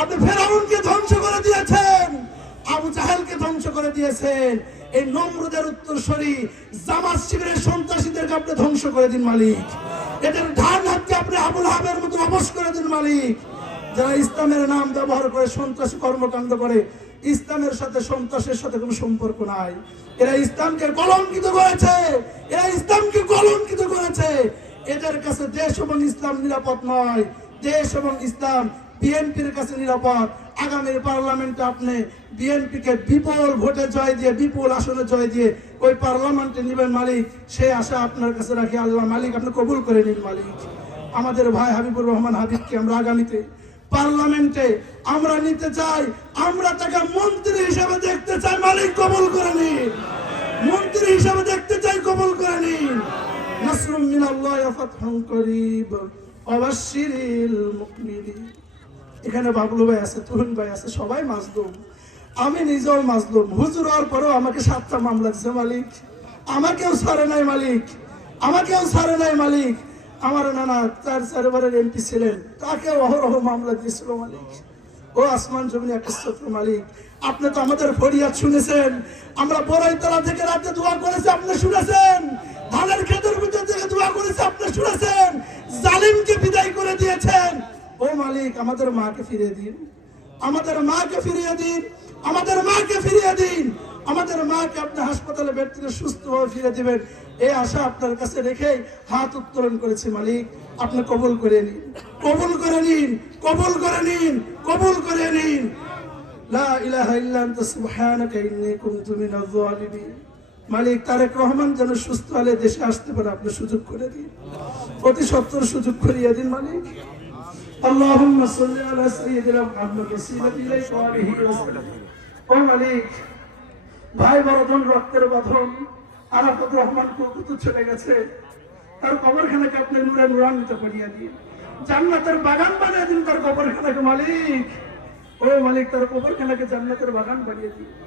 আপনি ফেরাউনকে ধ্বংস করে দিয়েছেন, আবু জাহেলকে ধ্বংস করে দিয়েছেন। এই নম্রদের উত্তরসরি জামাত শিবিরের সন্ত্রাসীদেরকে আপনি ধ্বংস করে দিন, মালিক। এদের ধান হাতকে আপনি আবুল হাবের মতো অবশ করে দিন, মালিক। যারা ইসলামের নাম ব্যবহার করে সন্ত্রাসী কর্মকাণ্ড করে, ইসলামের সাথে সন্ত্রাসের সাথে কোনো সম্পর্ক নাই। এরা ইসলামকে কলঙ্কিত করেছে। এরা ইসলামকে কলঙ্কিত করেছে। এদের কাছে দেশ এবং ইসলাম নিরাপদ নয়। দেশ এবং ইসলাম বিএনপির কাছে নিরাপদ। আগামীর পার্লামেন্টে আপনি বিএনপিকে বিপুল ভোটে জয় দিয়ে, বিপুল আসনে জয় দিয়ে ওই পার্লামেন্টে নেবেন মালিক। সেই আশা আপনার কাছে রাখি আল্লাহ মালিক আপনি কবুল করে নিন মালিক। আমাদের ভাই হাবিবুর রহমান হাবিবকে আমরা আগামীতে পার্লামেন্টে আমরা নিতে চাই, আমরা তাকে মন্ত্রী হিসেবে দেখতে চাই, মালিক কবুল করে নিন। মন্ত্রী হিসেবে দেখতে চাই, কবুল করে নিন। নাসরুম মিনাল্লাহ ফাতহুন করিব অবাশশিরিল মুমিনিন এখানে বাবলু ভাই আছে, তরুণ ভাই আছে, সবাই মাজলুম। আমি নিজেও মাজলুম। হুজুর হওয়ার পরেও আমাকে সাতটা মামলা দিচ্ছে মালিক। আমাকেও ছাড়ে নাই, মালিক। আমাকেও ছাড়ে নাই, মালিক। আমার নানা চার চারবারের এমপি ছিলেন, তাকেও অহরহ মামলা দিয়েছিল, মালিক। ও আসমান জমিন একচ্ছত্র মালিক। আপনি তো আমাদের ফরিয়াদ শুনেছেন। আমরা বড়াইতলা থেকে রাতে দোয়া করেছি, আপনি শুনেছেন? ধানের ক্ষেতের ভিতর থেকে দোয়া করেছি, আপনি শুনেছেন? জালিমকে বিদায় করে দিয়েছেন। ও মালিক আমাদের মাকে ফিরিয়ে দিন। আমাদের মাকে ফিরিয়ে দিন। আমাদের মাকে ফিরিয়ে দিন। আমাদের মাকে আপনি হাসপাতালে বেড থেকে সুস্থভাবে ফিরে দিবেন। এই আশা আপনার কাছে রেখে হাত উত্তোলন করেছি মালিক। আপনি কবুল করে নিন। কবুল করে নিন। কবুল করে নিন। কবুল করে নিন। মালিক, তারেক রহমান যেন সুস্থ হলে দেশে আসতে পারে, আপনি সুযোগ করে দিন। প্রতি সত্তর সুযোগ করিয়ে দিন মালিক। اللهم صل على سيدنا محمد وسيلة إليك وآله وسلم ও মালিক ভাই বড়জন রক্তের বাঁধন আরাফত রহমান কত চলে গেছে তার কবরখানাকে আপনি নুরে নুরান্বিত করিয়া দিন জান্নাতের বাগান বানিয়ে দিন তার কবরখানাকে মালিক ও মালিক তার কবরখানাকে জান্নাতের বাগান বানিয়ে দিন